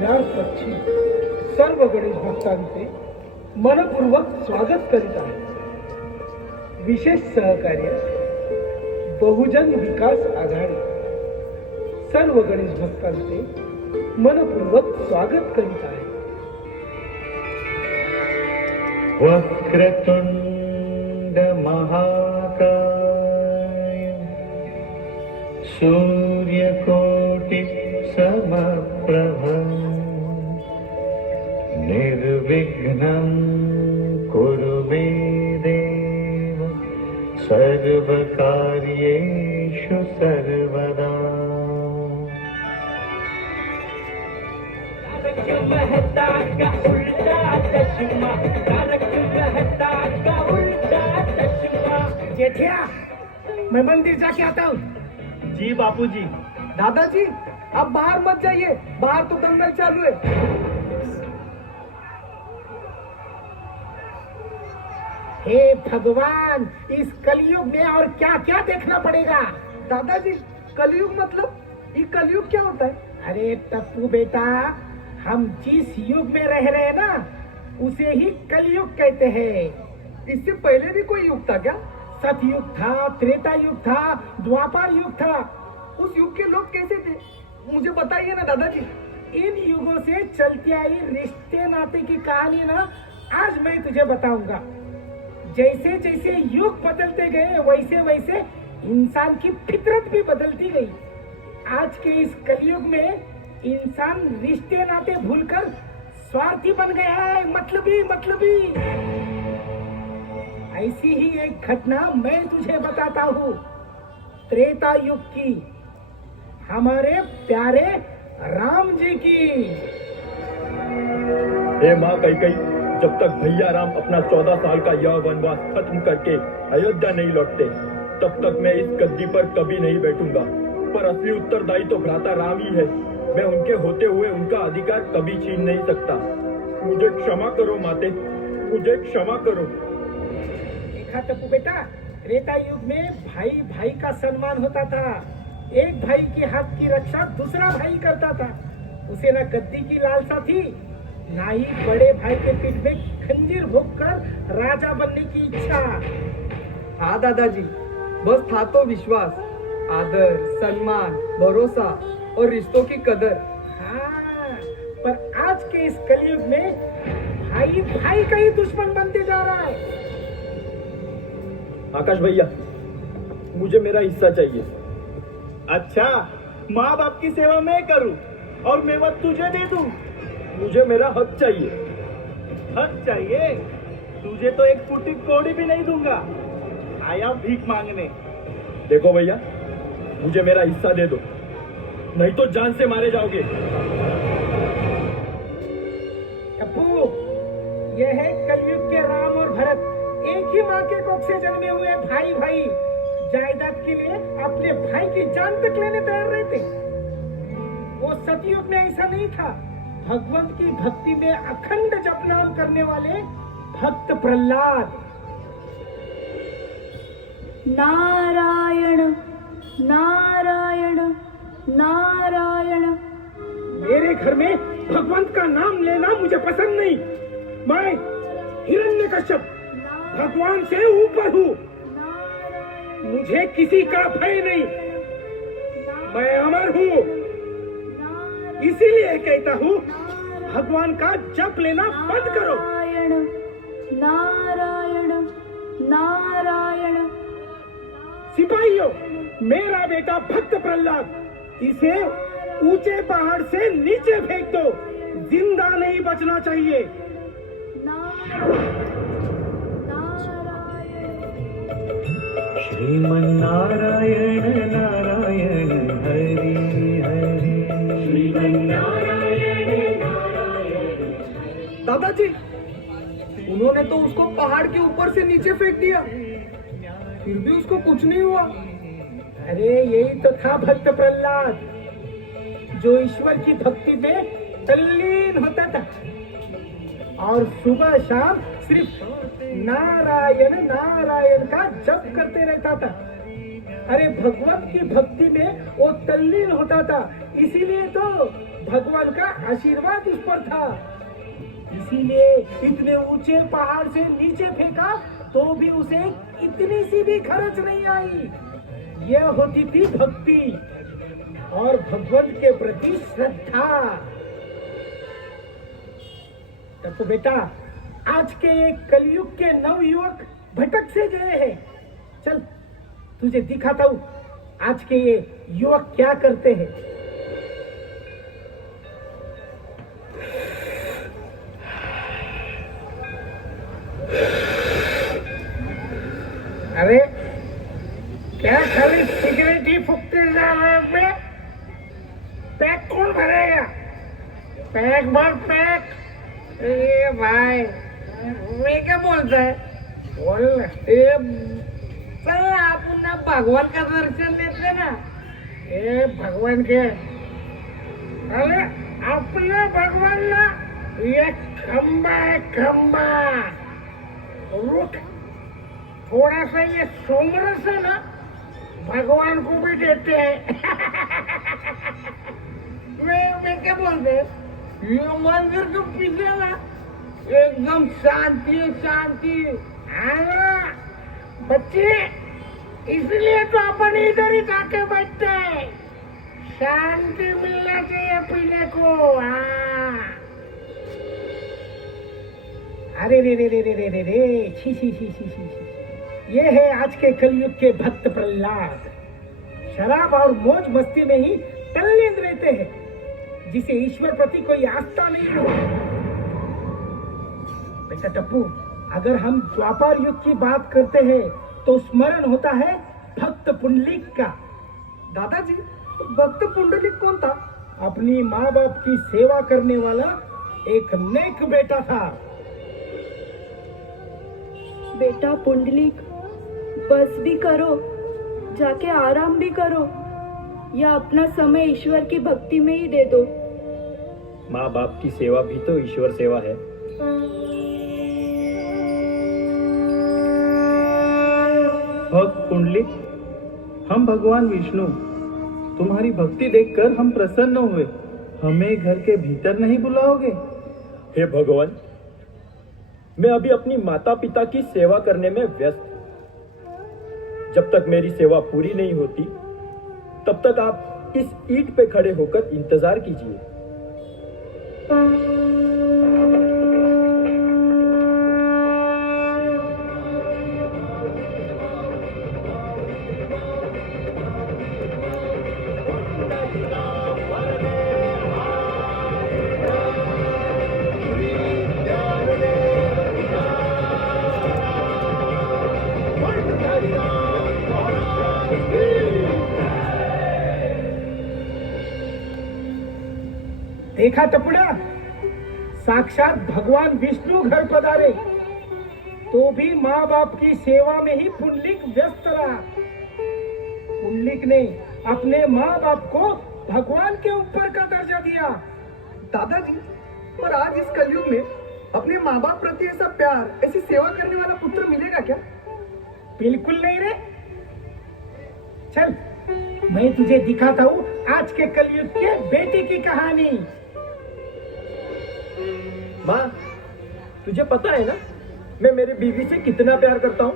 विरार पक्षी सर्व गणेश भक्तांचे मनपूर्वक स्वागत करीत आहे. विशेष सहकार्य बहुजन विकास आघाडी सर्व गणेश भक्तांचे मनपूर्वक स्वागत करीत आहे. वक्रतुंड महाकाय सूर्यकोटि समप्रभ निर्विघ्नं कुरु मे देव सर्वकार्येषु सर्वदा. मेहता का उल्टा चश्मा, मेहता का उल्टा चश्मा. जेठिया, मैं मंदिर जाके आता हूँ. जी बापूजी. दादाजी, आप बाहर मत जाइए, बाहर तो दंगल चालू है. हे भगवान, इस कलयुग में और क्या क्या देखना पड़ेगा. दादाजी, कलयुग मतलब ये कलयुग क्या होता है? अरे टप्पू बेटा, हम जिस युग में रह रहे हैं ना, उसे ही कलयुग कहते हैं. इससे पहले भी कोई युग था क्या? सतयुग था, त्रेता युग था, द्वापर युग था. उस युग के लोग कैसे थे, मुझे बताइए ना दादाजी. इन युगों से चलती आई रिश्ते नाते की कहानी ना आज मैं तुझे बताऊंगा. जैसे जैसे युग बदलते गए वैसे वैसे इंसान की फितरत भी बदलती गई. आज के इस कलयुग में इंसान रिश्ते नाते भूलकर स्वार्थी बन गया है. मतलबी. ऐसी ही एक घटना मैं तुझे बताता हूँ. त्रेता युग की, हमारे प्यारे राम जी की. हे माँ कैकेयी, जब तक भैया राम अपना 14 साल का यह वनवास खत्म करके अयोध्या नहीं लौटते, तब तक मैं इस गद्दी पर कभी नहीं बैठूंगा. पर असली उत्तरदायी तो भ्राता राम ही है. मैं उनके होते हुए उनका अधिकार कभी छीन नहीं सकता. मुझे क्षमा करो माते, मुझे क्षमा करो. देखा टप्पू बेटा, त्रेता युग में भाई भाई का सम्मान होता था. एक भाई के हक की रक्षा दूसरा भाई करता था. उसे ना गद्दी की लालसा थी, ना ही बड़े भाई के पीठ में खंजीर भोंककर राजा बनने की इच्छा. हाँ दादाजी, बस था तो विश्वास, आदर, सम्मान, भरोसा और रिश्तों की कदर. हाँ, पर आज के इस कलयुग में भाई भाई का ही दुश्मन बनते जा रहा है. आकाश भैया, मुझे मेरा हिस्सा चाहिए. अच्छा, माँ बाप की सेवा मैं करूं और मेवा तुझे दे दूं. मुझे मेरा हक चाहिए. हक चाहिए? तुझे तो एक फुटी कौड़ी भी नहीं दूंगा. आया भीख मांगने. देखो भैया, मुझे मेरा हिस्सा दे दो, नहीं तो जान से मारे जाओगे. टप्पू, यह है कलयुग के राम और भरत, एक ही माँ के कोख से जन्मे हुए भाई भाई. जायदाद के लिए अपने भाई की जान तक लेने तैयार रहते. वो सतयुग में ऐसा नहीं था. भगवंत की भक्ति में अखंड जप नाम करने वाले भक्त प्रहलाद. नारायण नारायण नारायण. मेरे घर में भगवंत का नाम लेना मुझे पसंद नहीं. मैं हिरण्यकश्यप, भगवान से ऊपर हूँ. मुझे किसी का भय नहीं. मैं अमर हूँ, इसीलिए कहता हूँ भगवान का जप लेना बंद करो. नारायण नारायण नारायण. सिपाहियों, मेरा बेटा भक्त प्रहलाद, इसे ऊंचे पहाड़ से नीचे फेंक दो. जिंदा नहीं बचना चाहिए. श्रीमन्नारायण नारायण हरि हरि. दादाजी, उन्होंने तो उसको पहाड़ के ऊपर से नीचे फेंक दिया, फिर भी उसको कुछ नहीं हुआ. अरे यही तो था भक्त प्रहलाद, जो ईश्वर की भक्ति में तल्लीन होता था और सुबह शाम सिर्फ नारायण नारायण का जप करते रहता था. अरे भगवान की भक्ति में वो तल्लीन होता था, इसीलिए तो भगवान का आशीर्वाद उस पर था। इसीलिए इतने ऊंचे पहाड़ से नीचे फेंका तो भी उसे इतनी सी भी खर्च नहीं आई। यह होती थी भक्ति और भगवान के प्रति श्रद्धा। तब तो बेटा आज के ये कलयुग के नव युवक भटक से गए हैं। चल तुझे दिखाता हूँ आज के ये युवक क्या करते हैं। अरे क्या खाली सिगरेट ही फूकते जा रहे हैं? पैक कौन भरेगा? पैक भर पैक। ए भाई मैं क्या बोलता है? बोल चल आप ना भगवान का दर्शन देते ना। ए भगवान के, अरे अपना भगवान ना ये खंबा है खंबा। रुक थोड़ा सा ये सोमरस है ना भगवान को भी देते हैं। मैं क्या बोलते हैं? ये मंदिर के पीछे ना एकदम शांति शांति। हाँ बच्चे इसलिए तो अपन इधर ही जाके बैठते हैं, शांति मिलना चाहिए पीने को। हाँ अरे रे रे रे रे रे रे रे छी छी छी छी छी छी। ये है आज के कलयुग के भक्त प्रहलाद। शराब और मौज मस्ती में ही तल्लीन रहते हैं, जिसे ईश्वर प्रति कोई आस्था नहीं हुआ। बेटा टप्पू, अगर हम द्वापर युग की बात करते हैं तो स्मरण होता है भक्त पुंडलिक का। दादाजी भक्त पुंडलिक कौन था? अपनी माँ बाप की सेवा करने वाला एक नेक बेटा था। बेटा पुंडलिक, बस भी करो, जाके आराम भी करो, या अपना समय ईश्वर की भक्ति में ही दे दो। माँ बाप की सेवा भी तो ईश्वर सेवा है। भक्त पुंडलिक, हम भगवान विष्णु तुम्हारी भक्ति देखकर हम प्रसन्न हुए। हमें घर के भीतर नहीं बुलाओगे? हे भगवान, मैं अभी अपनी माता पिता की सेवा करने में व्यस्त। जब तक मेरी सेवा पूरी नहीं होती तब तक आप इस ईंट पे खड़े होकर इंतजार कीजिए। देखा टपड़ा, साक्षात भगवान विष्णु घर पधारे, तो भी माँ बाप की सेवा में ही पुंडलिक व्यस्त रहा। पुंडलिक ने अपने माँ बाप को भगवान के ऊपर का दर्जा दिया। दादाजी, और आज इस कलयुग में अपने माँ बाप प्रति ऐसा प्यार, ऐसी सेवा करने वाला पुत्र मिलेगा क्या? बिल्कुल नहीं रे। चल मैं तुझे दिखाता हूँ आज के कलयुग के बेटे की कहानी। माँ, तुझे पता है ना मैं मेरी बीवी से कितना प्यार करता हूँ।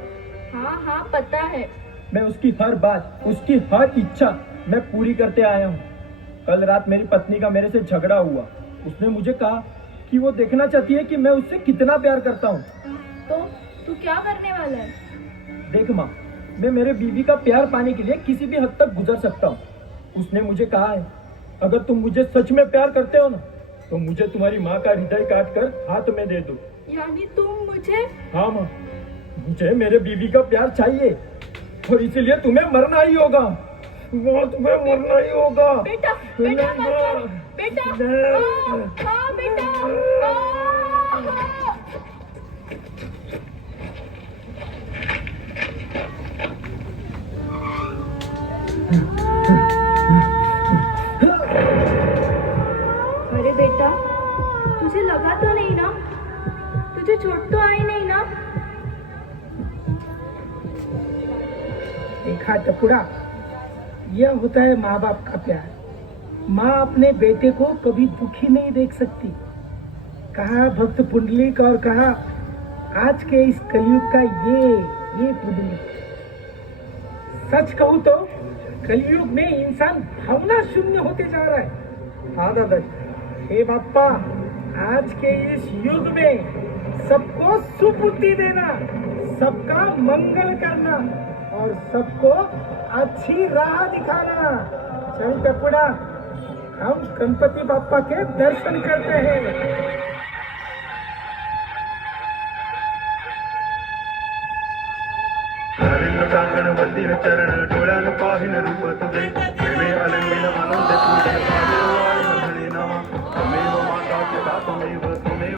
हाँ हाँ पता है। मैं उसकी हर बात, उसकी हर इच्छा मैं पूरी करते आया हूँ। कल रात मेरी पत्नी का मेरे से झगड़ा हुआ। उसने मुझे कहा कि वो देखना चाहती है कि मैं उससे कितना प्यार करता हूँ। तो तू क्या करने वाला है? देख माँ, मैं मेरे बीवी का प्यार पाने के लिए किसी भी हद तक गुजर सकता हूँ। उसने मुझे कहा है, अगर तुम मुझे सच में प्यार करते हो ना तो मुझे तुम्हारी माँ का हृदय काट कर हाथ में दे दो। यानी तुम मुझे? हाँ माँ, मुझे मेरे बीवी का प्यार चाहिए और इसीलिए तुम्हें मरना ही होगा। वो तुम्हें मरना ही होगा। बेटा बेटा मत कर, बेटा। हाँ बेटा। अरे बेटा, तुझे लगा तो नहीं ना? तुझे चोट तो आई नहीं ना? देखा टुकड़ा, यह होता है माँ बाप का प्यार। माँ अपने बेटे को कभी दुखी नहीं देख सकती। कहा भक्त पुंडलिक और कहा आज के इस कलयुग का ये पुंडलिक। सच कहूँ तो कलयुग में इंसान भावना शून्य होते जा रहा है। हाँ दादाजी। हे बाप्पा, आज के इस युग में सबको सुबुद्धि देना, सबका मंगल करना और सबको अच्छी राह दिखाना। चल टपुड़ा, हम गणपति बाप्पा के दर्शन करते हैं। हरिंद्र कांगण मंदिर चरण डोळ्यान पाहिन रूप तुझे प्रेमे अलंबिन आनंद तुझे